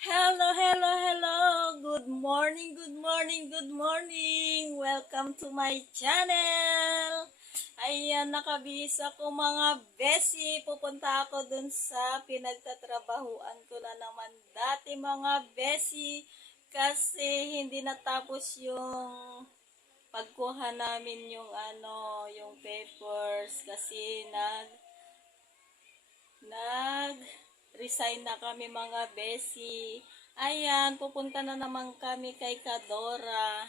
Hello, hello, hello. Good morning, good morning, good morning. Welcome to my channel. Ayan, nakabihis ako mga besi. Pupunta ako dun sa pinagtatrabahuan ko na naman dati mga besi. Kasi hindi natapos yung pagkuha namin yung papers. Kasi nag-resign na kami mga besi. Ayan, pupunta na naman kami kay Kadora.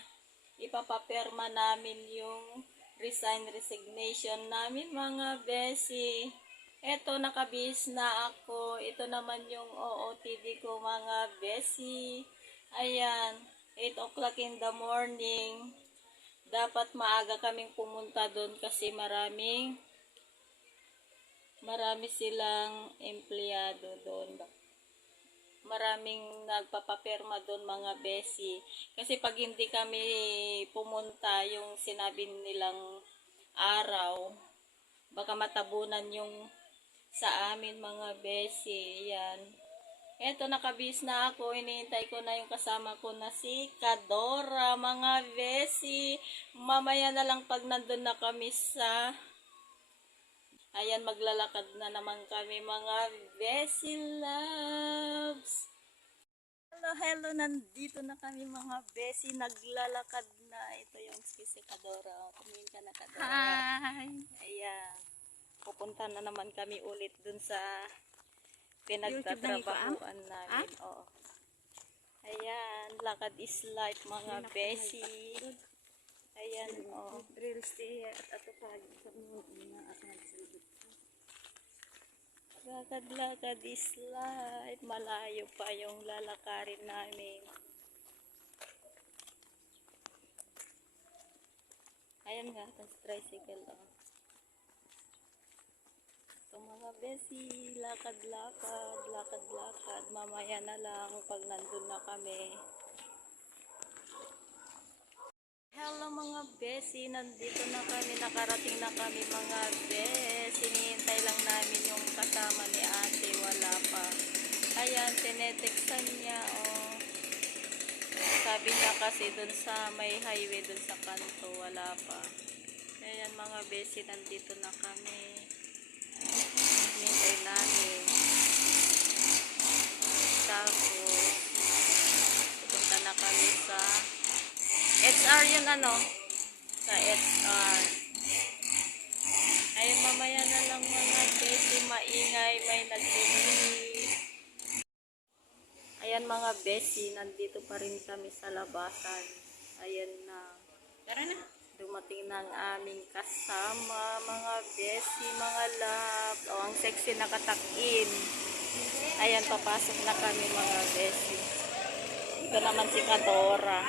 Ipapaperma namin yung resignation namin mga besi. Eto, nakabihis na ako. Ito naman yung OOTD ko mga besi. Ayan, 8 o'clock in the morning. Dapat maaga kaming pumunta doon kasi marami silang empleyado doon. Maraming nagpapapirma doon mga besi. Kasi pag hindi kami pumunta yung sinabi nilang araw, baka matabunan yung sa amin mga besi. Yan. Eto, nakabis na ako. Hinihintay ko na yung kasama ko na si Kadora mga besi. Mamaya na lang pag nandun na kami sa ayan, maglalakad na naman kami mga besi loves. Hello, hello, nandito na kami mga besi, naglalakad na. Ito yung si Kadora. Tumingin ka na, Kadora. Hi! Ayan, pupunta na naman kami ulit dun sa pinagtatrabahuan namin. Oo. Ayan, lakad is life mga besi. Ayan, oh. Real stay at ato pag na at Lakad-lakad is life. Malayo pa yung lalakarin namin. Ayan nga, tas tricycle. Oh. So mga besi, lakad-lakad, lakad-lakad. Mamaya na lang pag nandun na kami. Hello mga besi, nandito na kami, nakarating na kami mga besi. Hinihintay lang namin yung kasama ni ate, wala pa. Ayan, tinetextan niya, oh. Sabi niya kasi dun sa may highway dun sa kanto, wala pa. Ayan mga besi, nandito na kami. Hinihintay namin. Tapos, pupunta na kami sa HR yun sa HR. Ay mamaya na lang mga besi, maingay, may naglinis. Ayan mga besi, nandito pa rin kami sa labasan. Ayan na. Tara na! Dumating na ang aming kasama, mga besi, mga love. O, ang sexy nakatak-in. Ayan, papasok na kami mga besi. Ito naman si Kadora.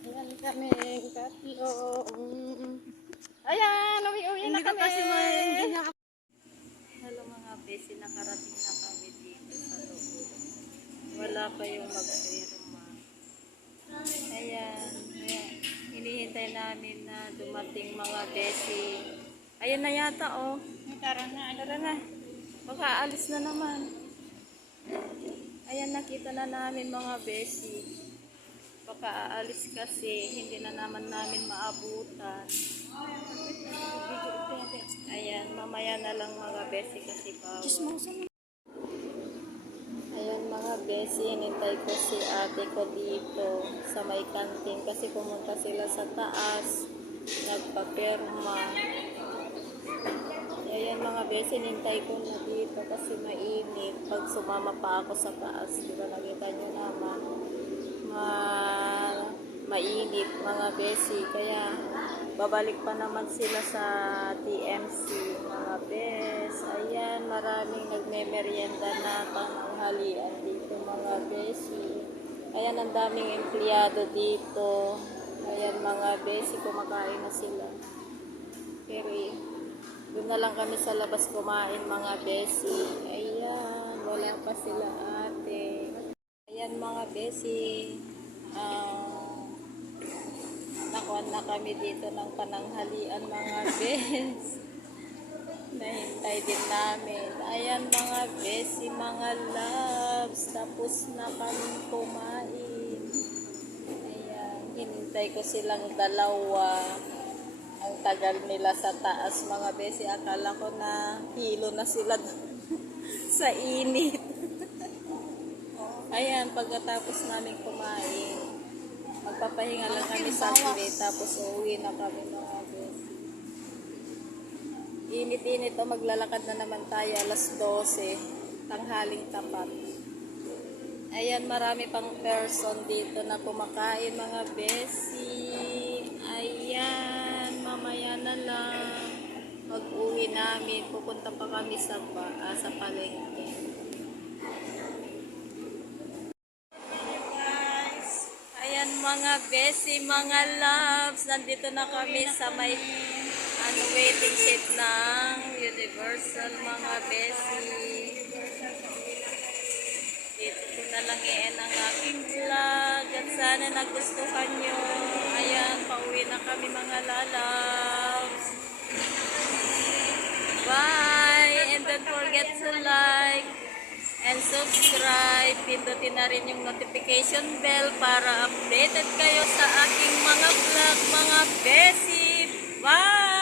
Ayan kami, tatlo. Ayan, uwi-uwi na kami. Hello mga besi, nakarating na kami dito sa loob. Wala pa yung magpirma. Ayan, hinihintay namin na dumating mga besi. Ayan na yata, oh. Tara na. Tara na. Baka alis na naman. Ayan, nakita na namin mga besi. Baka aalis kasi hindi na naman namin maabutan. Ayan, mamaya na lang mga besi kasi pa. Ayan mga besi, hinintay ko si ate ko dito sa may kantin kasi pumunta sila sa taas. Nagpapirma. Ayan mga besi, hinintay ko na dito kasi mainit. Pag sumama pa ako sa taas, diba nakita nyo naman. Mainit mga besi, kaya babalik pa naman sila sa TMC mga bes. Ayan, maraming nagme-merienda na pananghalian dito mga besi. Ayan, ang daming empleyado dito. Ayan mga besi, kumakain na sila. Pero doon na lang kami sa labas kumain mga besi. Ayan, wala pa sila ate. Ayan mga besi, nakuha na kami dito ng pananghalian mga bes. Nahintay din namin. Ayan mga besi, mga loves. Tapos na kami kumain. Ayan, hinintay ko silang dalawa. Ang tagal nila sa taas mga besi. Akala ko na hilo na sila sa init. Ayan, pagkatapos namin kumain, magpapahinga lang kami saglit, tapos uuwi na kami mga besi. Init-init o maglalakad na naman tayo alas 12, tanghaling tapat. Ayan, marami pang person dito na kumakain mga besi. Ayan, mamaya na lang. Mag-uwi namin, pupunta pa kami sa palengke. Ayan mga besi, mga loves, nandito na kami sa may waiting shed ng Universal mga besi. Dito ko na lang i-end ang aking vlog at sana nagustuhan nyo. Ayan, pauwi na kami mga lalabs. Bye! And don't forget to like and subscribe. Pindutin na rin yung notification bell para updated kayo sa aking mga vlog mga besi. Bye!